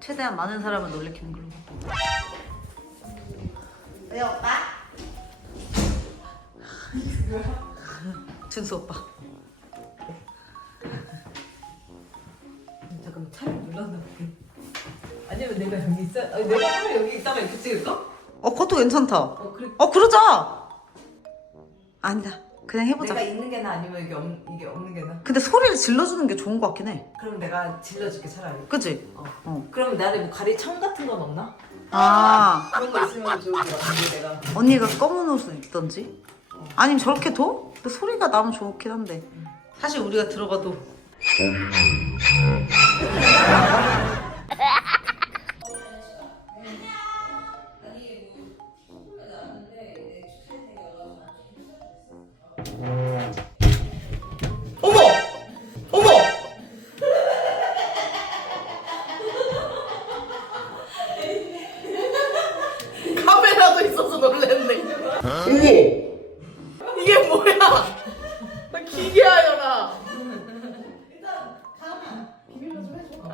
최대한 많은 사람을 놀래키는 걸로. 왜 오빠? 준수 오빠. 잠깐만 차를 눌렀나 보게. 아니면 내가 여기 있어? 아니, 내가 차를 여기 있다가 이렇게 찍을까? 어 그것도 괜찮다. 어 그래. 어 그러자. 아니다. 그냥 해보자. 내가 있는 게 나 아니면 이게 없 이게 없는 게 나? 근데 소리를 질러주는 게 좋은 것 같긴 해. 그럼 내가 질러줄게 차라리. 그치? 어. 어. 그럼 나를 뭐 가리 청 같은 건 없나? 아 그런 거 있으면 좋을 것 같은데 내가. 언니가 검은 옷을 입던지. 아니면 저렇게 둬? 근데 소리가 나면 좋긴 한데. 사실 우리가 들어가도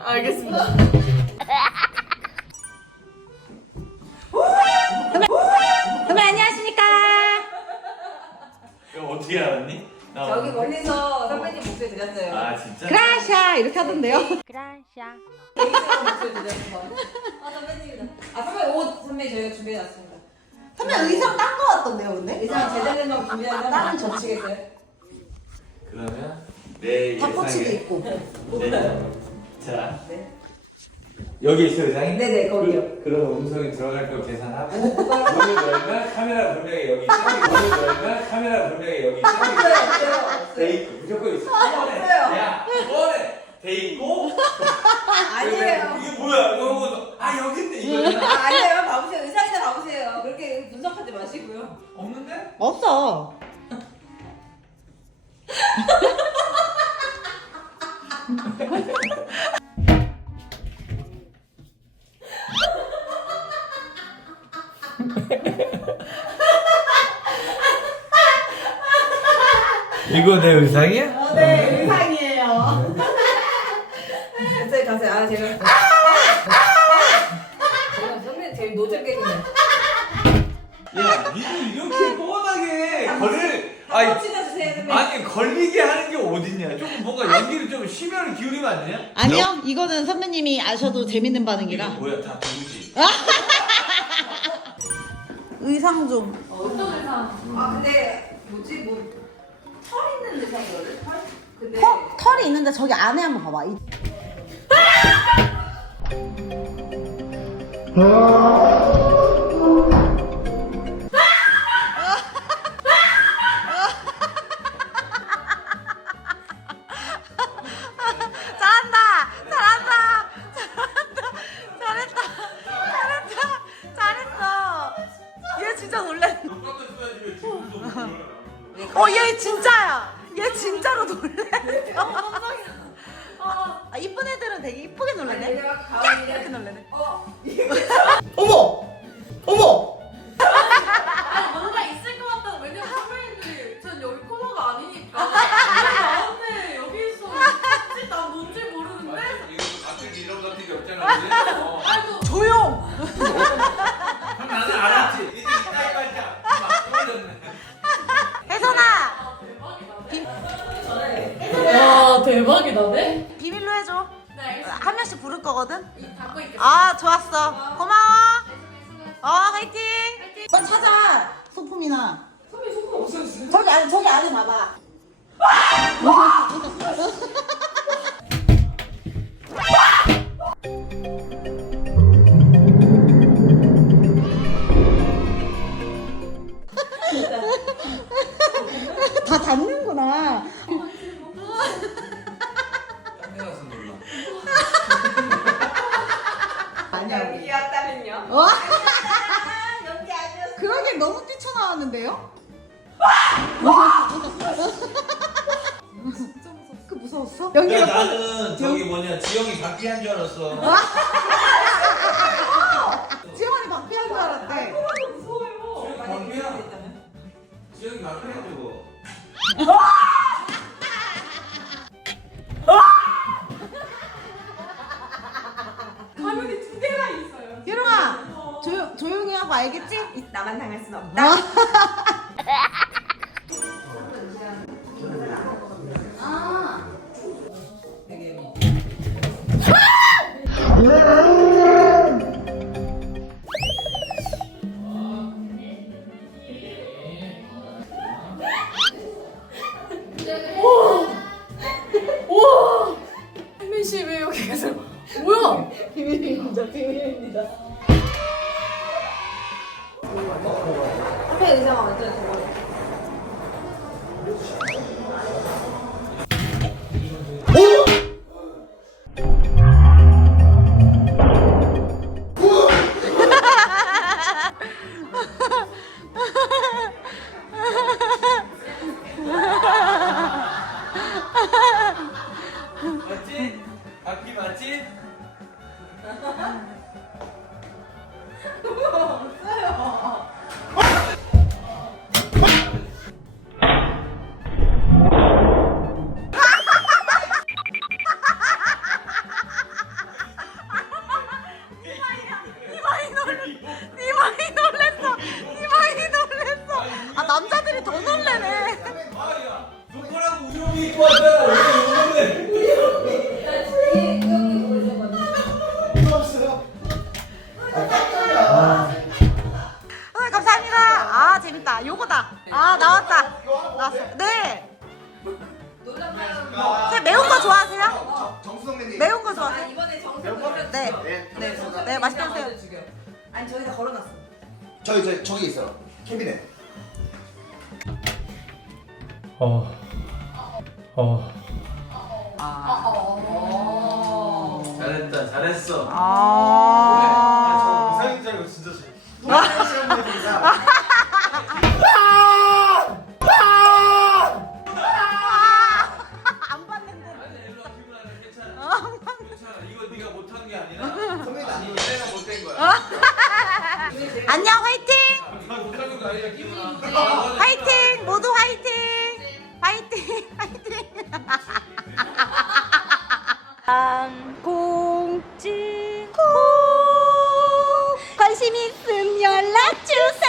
알겠습니다. 선배 안녕하십니까? 이거 어떻게 알았니? 나 저기 멀리서 선배님 목소리 들렸어요. 아 진짜? 그라샤 이렇게 하던데요. Gracias. 목소리 들렸어. 아 선배님이다. 아 선배 옷 선배 저희가 준비해놨습니다. 선배 의상 딴 거 같던데요, 근데? 의상 제대로 된거 준비하면 나는 젖히겠어요. 그러면 내 닭꼬치도 예상에 있고. 네. 자 네. 여기 있어 의상이? 네네, 거기요. 그, 그럼 음성이 들어갈 거 계산하고 문을 열면 카메라 분명히 여기 있어 문을 열면 카메라 분명히 여기 있어 돼 있고 무조건 있어 뻔해 없어요. 야 뻔해 돼 있고 아니에요. 이게 뭐야 이거 아 여기 있네 이거 아, 아니에요. 봐보세요. 의상이나 봐보세요. 그렇게 분석하지 마시고요. 없는데? 없어. 이거 내 의상이야? 네, 의상이에요. 가세요, 가세요. 아, 제가. 제가 선배님 제일 노잼객이네. 야 니도 이렇게 뻔하게 걸을 아니 한번 찍어주세요, 선배님. 아니 걸리게 하는 게 어딨냐 조금 좀 심혈을 기울이면 안 되냐? 아니요, 이거는 선배님이 아셔도 재밌는 이거 반응이라. 뭐야 다 누구지? 의상 좀. 어떤 의상? 아, 근데 뭐지? 뭐. 털 있는 의상이거든? 털? 근데. 터, 털이 있는데 저기 안에 한번 봐봐. 이- 되게 이쁘게 놀라네. 내가 이렇게. 놀라네. 어. 어머! 어머! 뭔가 있을 것 같다. 왜냐면 선배님들이 전 여기 코너가 아니니까. 나한테 여기 있어. 사실 난 뭔지 모르는데. 이거 같은 이런 같은 게 없잖아 이제 어. 아이고. 조용! 그럼 나는 알았지 이제 이따까지 막 떨어졌네 혜선아! 와 대박이다네. 비밀로 해줘. 네. 한 명씩 부를 거거든? 닫고. 아, 좋았어. 고마워. 어, 화이팅! 화이팅! 빨리 찾아! 소품이나. 선배님 손금 없어졌어요? 저기 안에, 저기 안에 봐봐. 다 닿는구나. 딴데 가서 놀라 와, 연기 아니었어. 그러게 너무 뛰쳐나왔는데요? 그 무서웠어? 야 나는 저기 뭐냐 지영이 박기한 줄 알았어 지영언니 방피한 줄 알았대. 무서워요. 많이 연기가 연기야. 있다면? 지영이 박기한 저거 거 알겠지? 나만 당할 순 없다. 우와! 혜민 씨 왜 여기 계세요? 뭐야? 비밀입니다. 비밀입니다. 앞에 의자가 완전. 맞지? 악기 맞지? 이마이 보셨죠? 네. 네. 네. 네 맛있게 드세요. 아니 저희 다 걸어놨어. 저기 저 저기 있어요. 캐비넷. 어. 어. 잘했다 잘했어 아. 안녕 화이팅! 화이팅! 모두 화이팅! 화이팅! 화이팅! 땅콩찜 관심 있으면 연락 주세요.